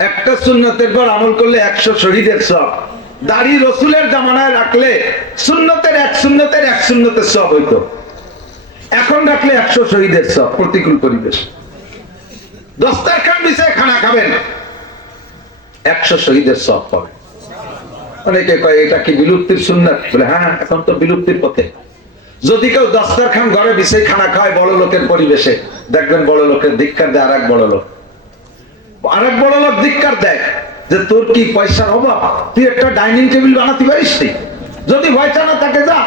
একটা সুন্নতের পর আমল করলে একশো শহীদের সব। দাড়ি রসুলের জামানায় রাখলে সুন্নতের এক সুন্নতের এক সুন্নতের সব হইতো। এখন রাখলে একশো শহীদের সব প্রতিকূল পরিবেশ। দস্তারখান বিষয়ে খানা খাবেন একশো শহীদের সব পাবে অনেকে কয় এটা কি বিলুপ্তির সুন্নাত? বলে হ্যাঁ হ্যাঁ, এখন তো বিলুপ্তির পথে। যদি কেউ দস্তারখান ঘরে বিষয় খানা খায় বড় লোকের পরিবেশে দেখবেন বড় লোকের ধিক্কার দেয় আর এক বড় লোক। আরেক বড় লোক ধিক্কার দেয় যে, তোর কি পয়সার অভাব? তুই একটা ডাইনিং টেবিল বানাতে পারিস যদি পয়সা না থাকে যা,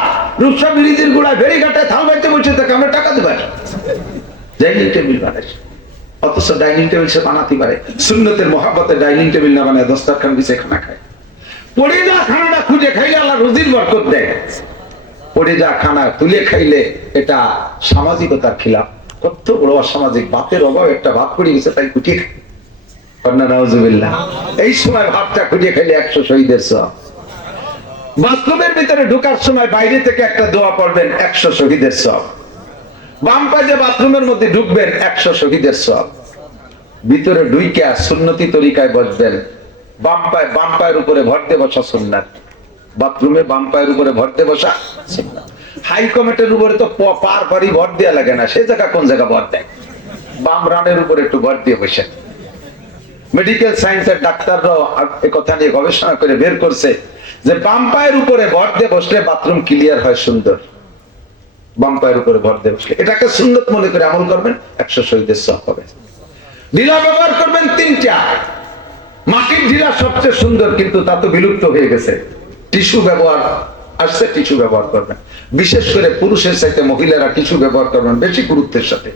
রূপসা বিরিদির গুড়ায় ভেড়িঘাটে থাল বাইতে বসে থাকে, আমরা টাকা দেবার ডাইনিং টেবিল বানাইস অথচ ডাইনিং টেবিল সে বানাতে পারে। সুন্নতের মহাব্বতে ডাইনিং টেবিল না বানায় খানা খায়। পড়ে যা খানাটা খুঁজে খাইলে আল্লাহ রুজির বরকত দেয়। পড়ে যা খানা তুলে খাইলে এটা সামাজিকতার খিলাফ। কত বড় অসামাজিক, বাপের অভাব একটা ভাব করে গেছে, তাই কুটিয়ে নওয়াজুবিল্লাহ। এই সময় ভাবটা খুঁজে খাইলে একশো শহীদের সব। বাথরুমের ভিতরে ঢোকার সময় বাইরে থেকে একটা দোয়া পড়বেন, একশো শহীদের সব। বাম বাথরুমের মধ্যে ঢুকবেন, একশো শহীদের সব। ভিতরে ঢুইকা সুন্নতি তরিকায় বসবেন। বাম পায়ে বাম পায়ের উপরে ভর দিয়ে বসা সুন্নাত। বাথরুমে বাম পায়ের উপরে ভর দিয়ে বসা হাই কমেটের উপরে তো পার পারি ভর দেওয়া লাগে না, সে জায়গা কোন জায়গা ভর দেয়? বাম রানের উপরে একটু ভর দিয়ে বসে মেডিকেল সায়েন্সের ডাক্তাররাও কথা নিয়ে গবেষণা করে বের করছে যে বাম পায়ের উপরে ভর দিয়ে বসলে বাথরুম ক্লিয়ার হয় সুন্দর। বাম পায়ের উপরে ভর দিয়ে বসলে। এটাকে সুন্দর মনে করে আমল করবেন, একশো শহীদের সব হবে। ঢিলা ব্যবহার করবেন তিনটা। মাটির ঢিলা সবচেয়ে সুন্দর, কিন্তু তা তো বিলুপ্ত হয়ে গেছে। টিস্যু ব্যবহার আসছে, টিস্যু ব্যবহার করবেন। বিশেষ করে পুরুষের সাথে মহিলারা টিস্যু ব্যবহার করবেন বেশি গুরুত্বের সাথে।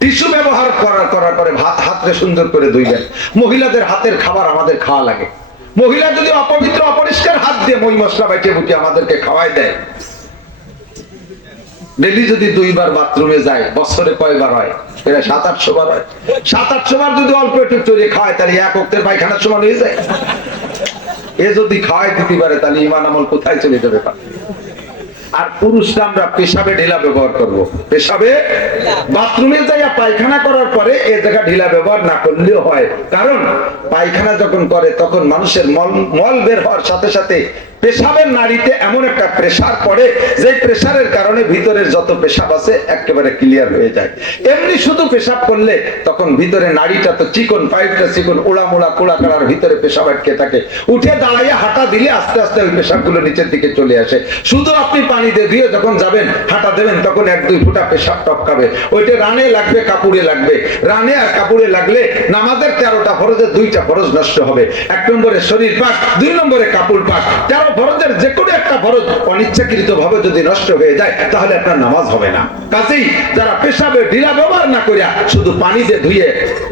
টিস্যু ব্যবহার করার করার পরে ভাত হাতরে সুন্দর করে ধুইবেন মহিলাদের হাতের খাবার আমাদের খাওয়া লাগে। মহিলা যদি অপবিত্র, অপরিষ্কার হাত দিয়ে মই মশলা বাইটে বুটি আমাদেরকে খাওয়াই দেয়। ডেলি যদি দুইবার বাথরুমে যায়, বছরে কয়বার হয়? এটা সাত আটশো বার হয়। সাত আটশো বার যদি অল্প একটু চড়িয়ে খাওয়ায়, তাহলে এক অক্টের পায়খানার সমান হয়ে যায়। এ যদি খাওয়াই দিতে পারে, তাহলে ইমান আমল কোথায় চলে যাবে? পারে? আর পুরুষরা আমরা পেশাবে ঢিলা ব্যবহার করব। পেশাবে? বাথরুমে যাইয়া পায়খানা করার পরে এ জায়গা ঢিলা ব্যবহার না করলেও হয়। কারণ পায়খানা যখন করে তখন মানুষের মল মল বের হওয়ার সাথে সাথে পেশাবের নারীতে এমন একটা প্রেসার পড়ে যে প্রেসারের কারণে ভিতরের যত পেশাব আছে একেবারে ক্লিয়ার হয়ে যায়। এমনি শুধু পেশাব করলে তখন ভিতরে নারীটা তো চিকন, পাইপটা চিকন, ওড়া মোড়া কোড়া করার ভিতরে পেশাব আটকে থাকে। উঠে দাঁড়াইয়া হাঁটা দিলে আস্তে আস্তে ওই পেশাবগুলো নিচের দিকে চলে আসে। শুধু আপনি পানি দিয়ে যখন যাবেন, হাঁটা দেবেন, তখন এক দুই ফুটা পেশাব টপকাবে। ওইটা রানে লাগবে, কাপড়ে লাগবে। রানে আর কাপড়ে লাগলে নামাজের তেরোটা ফরজের দুইটা ফরজ নষ্ট হবে। এক নম্বরে শরীর পাক দুই নম্বরে কাপড় পাক তেরো ফরজের যে কোনো একটা ফরজ অনিচ্ছাকৃত ভাবে যদি নষ্ট হয়ে যায়, তাহলে আপনার নামাজ হবে না। কাজেই যারা পেশাবে ঢিলা ব্যবহার না করিয়া শুধু পানি দিয়ে ধুয়ে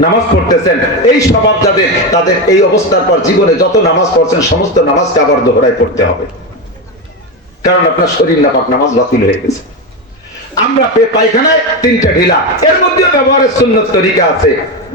নামাজ পড়তেছেন, এই স্বভাব যাদের, তাদের এই অবস্থার পর জীবনে যত নামাজ পড়ছেন, সমস্ত নামাজকে আবার দোহরায় পড়তে হবে। কারণ আপনার শরীর নাপাক, নামাজ বাতিল হয়ে গেছে। আমরা পায়খানায় তিনটা ঢিলা, এর মধ্যে ব্যবহারের সুন্নত তরিকা আছে।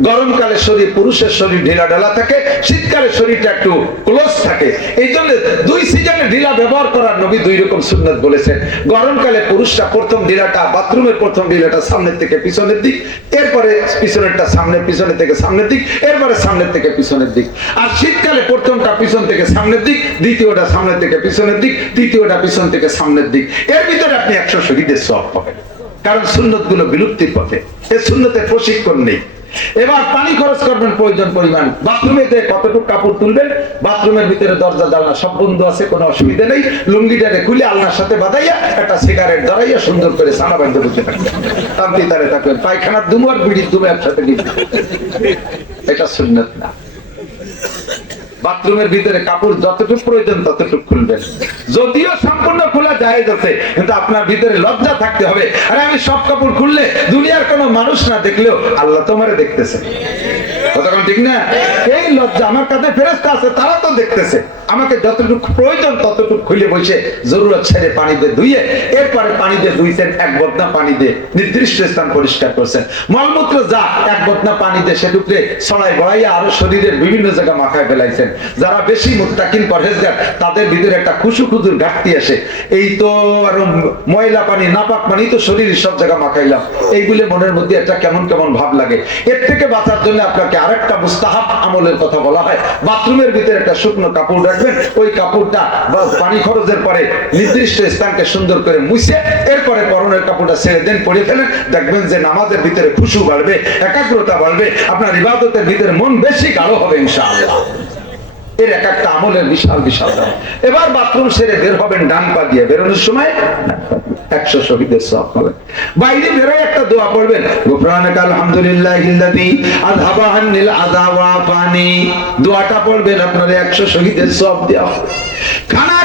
গরমকালে শরীর পুরুষের শরীর ঢিলা ঢালা থাকে, শীতকালে শরীরটা একটু ক্লোজ থাকে। এই জন্য দুই সিজনে ঢিলা ব্যবহার করার নবী দুই রকম সুন্নত বলেছেন। গরমকালে পুরুষরা প্রথম ঢিলাটা, বাথরুমের প্রথম ঢিলাটা সামনের থেকে পিছনের দিক, এরপরে পিছনেরটা সামনের, পিছনের থেকে সামনের দিক, এরপরে সামনের থেকে পিছনের দিক। আর শীতকালে প্রথমটা পিছন থেকে সামনের দিক, দ্বিতীয়টা সামনের থেকে পিছনের দিক, তৃতীয়টা পিছন থেকে সামনের দিক। এর ভিতরে আপনি একশো শহীদের সব পাবেন। কারণ সুন্নতগুলো বিলুপ্তির পথে। এই সুন্নতের প্রশিক্ষণ নেই। এবার পানি খরচ করবেন, প্রয়োজন পরিমাণ। বাথরুমে যে কতটুকু কাপড় তুলবেন, বাথরুমের ভিতরে দরজা, জানলা সব বন্ধু আছে, কোনো অসুবিধা নেই। লুঙ্গিটারে খুলে আলনার সাথে বাঁধাইয়া একটা সিগারেট ধরাইয়া সুন্দর করে সানা বাঁধতে বসে থাকবেন। তান্তি পায়খানার দুমার বিড়ির দুমু একসাথে এটা সুন্নত না। বাথরুমের ভিতরে কাপড় যতটুকু প্রয়োজন ততটুকু খুলবেন যদিও সম্পূর্ণ খোলা যায় আছে, কিন্তু আপনার ভিতরে লজ্জা থাকতে হবে। আরে আমি সব কাপড় খুললে দুনিয়ার কোনো মানুষ না দেখলেও আল্লাহ তোমারে দেখতেছে। ঠিক না? এই লজ্জা আমার কাছে ফেরস্তা আছে তারা তো দেখতেছে। আমাকে যতটুকু প্রয়োজন ততটুকু খুলে বসে জরুরত ছেড়ে পানি দিয়ে ধুইয়ে এরপরে পানি দিয়ে ধুইছেন এক বদনা পানি দিয়ে নির্দিষ্ট স্থান পরিষ্কার করছেন মলমূত্র যা এক বদনা পানি দিয়ে সেটুকরে ছড়াই বড়াইয়া আরও শরীরের বিভিন্ন জায়গা মাথায় ফেলাইছেন। যারা বেশি মুত্তাকিন পরহেজগার, তাদের ভিতরে একটা খুশু খুদুর ঘাটতি আসে। এই তো আরও ময়লা পানি, নাপাক পানি তো শরীরের সব জায়গা মাখাইলাম এইগুলো মনের মধ্যে একটা কেমন কেমন ভাব লাগে। এর থেকে বাঁচার জন্য আপনাকে আরেকটা মুস্তাহাব আমলের কথা বলা হয়। বাথরুমের ভিতরে একটা শুকনো কাপড় রাখবেন, ওই কাপড়টা বা পানি খরচের পরে নির্দিষ্ট স্থানকে সুন্দর করে মুছে, এরপরে পরনের কাপড়টা ছেড়ে দেন পরে ফেলেন। দেখবেন যে নামাজের ভিতরে খুশু বাড়বে, একাগ্রতা বাড়বে, আপনার ইবাদতের ভিতরে মন বেশি গাঢ় হবে, ইনশাআল্লাহ। এর এক একটা আমলের বিশাল বিশাল দাম। এবার বাথরুম সেরে বের হবেন, ডান পা দিয়ে বেরোনোর সময় একশো শহীদের সব হবে বাইরে বেরোয় একটা দোয়া পড়বেন পানি দোয়াটা পড়বেন, আপনার একশো শহীদের সব দেওয়া হবে। খানা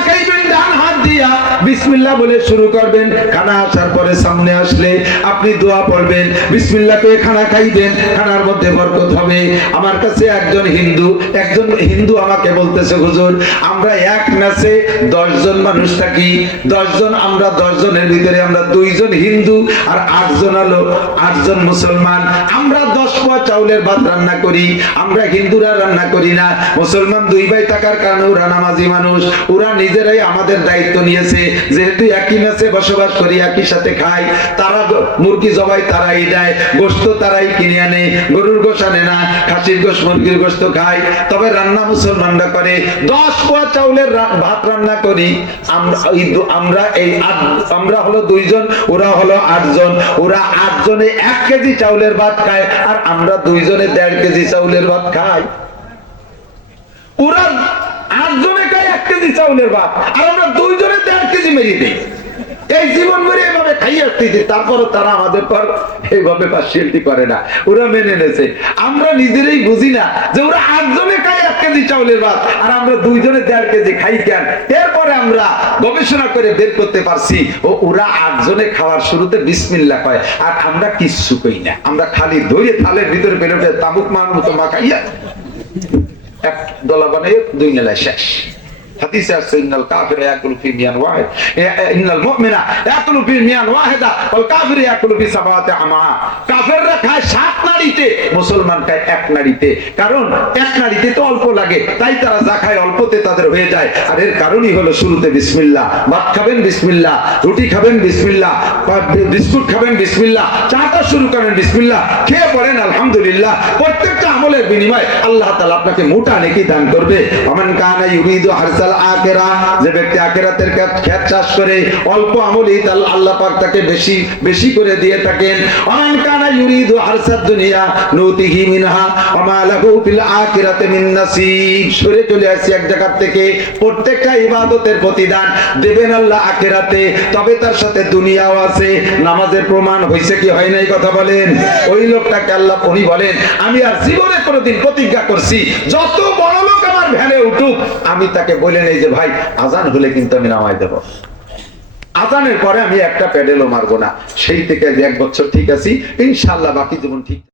বিসমিল্লাহ বলে শুরু করবেন। খানা আসার পরে সামনে আসলে আপনি দোয়া পড়বেন। বিসমিল্লাহ করে খানা খাইবেন, খানার মধ্যে বরকত হবে। আমার কাছে একজন হিন্দু একজন হিন্দু আমাকে বলতেছে, হুজুর, আমরা এক ম্যাচে দশজন মানুষ থাকি। দশজন আমরা দশজনের ভিতরে আমরা দুইজন হিন্দু আর আটজন হলো আটজন মুসলমান। আমরা দশ পোয়া চাউলের ভাত রান্না করি, আমরা হিন্দুরা রান্না করি না। মুসলমান দুই ভাই থাকার কারণে ওরা নামাজি মানুষ। ওরা নিজেরাই আমাদের দায়িত্ব নিয়েছে, যেহেতু একই ম্যাচে বসবাস করি, একই সাথে খাই, তারা মুরগি জবাই তারাই দেয়, গোস্ত তারাই কিনে আনে, গরুর গোশ আনে না, খাসির গোশ, মুরগির গোস্ত খায় তবে রান্না মুসলমানরা করে, দশ পোয়া চাউলের ভাত রান্না করি। আমরা এই আমরা হলো দুইজন, ওরা হলো আটজন। ওরা আটজনে এক কেজি চাউলের ভাত খায়, আর আমরা দুইজনে দেড় কেজি চাউলের ভাত খাই। ওরা আটজনে খায় এক কেজি চাউলের ভাত, আর আমরা দুইজনে কেজি মেরিয়ে দিই। এই জীবন মেরে এভাবে খাই আসতেছি তারপরও তারা আমাদের পর এইভাবে পার্সিয়ালিটি করে না। ওরা মেনে নেছে। আমরা নিজেরাই বুঝি না যে ওরা আটজনে খাই এক কেজি চাউলের ভাত, আর আমরা দুইজনে দেড় কেজি খাই কেন? এরপরে আমরা গবেষণা করে বের করতে পারছি, ও ওরা আটজনে খাওয়ার শুরুতে বিসমিল্লা কয়, আর আমরা কিচ্ছু কই না। আমরা খালি ধরে থালের ভিতরে বেরোতে তাবুক মান মতো মাখাইয়া এক দলা বানাই দুই নেলায় শেষ। হাদিসে আসছে, ইন্নাল কাফির ইয়াকুলু ফি মিয়ান ওয়াহিদ। ইন্নাল মুমিনা ইয়াকুলু ফি মিয়ান ওয়াহিদা। ওয়াল কাফির ইয়াকুলু ফি আমা। খায় সাত মুসলমান খায় এক কারণ এক তো অল্প লাগে, তাই তারা যা খায় অল্পতে তাদের হয়ে যায়। আর এর কারণই হলো শুরুতে বিসমিল্লাহ, ভাত খাবেন বিসমিল্লাহ, রুটি খাবেন বিসমিল্লাহ বিস্কুট খাবেন বিসমিল্লাহ, চাটা শুরু করেন বিসমিল্লাহ, খেয়ে পড়েন আলহামদুলিল্লাহ। প্রত্যেকটা আমলের বিনিময় আল্লাহ আপনাকে মোটা নেকি দান করবে। আমান কানা ইউরিদু যে ব্যক্তি ক্ষেত ক্ষেত চাষ করে, অল্প তাল আল্লাহ পাক তাকে বেশি বেশি করে দিয়ে থাকেন। তবে তার সাথে দুনিয়াও আছে। নামাজের প্রমাণ হয়েছে কি হয় নাই কথা বলেন? ওই লোকটাকে আল্লাহ উনি বলেন, আমি আর জীবনে কোনোদিন প্রতিজ্ঞা করছি, যত বড় ভ্যানে উঠুক। আমি তাকে বলে নেই যে, ভাই, আজান হলে কিন্তু আমি নামাই দেব। আজানের পরে আমি একটা প্যাডেলও মারবো না। সেই থেকে এক বছর ঠিক আছি। ইনশাল্লাহ বাকি জীবন ঠিক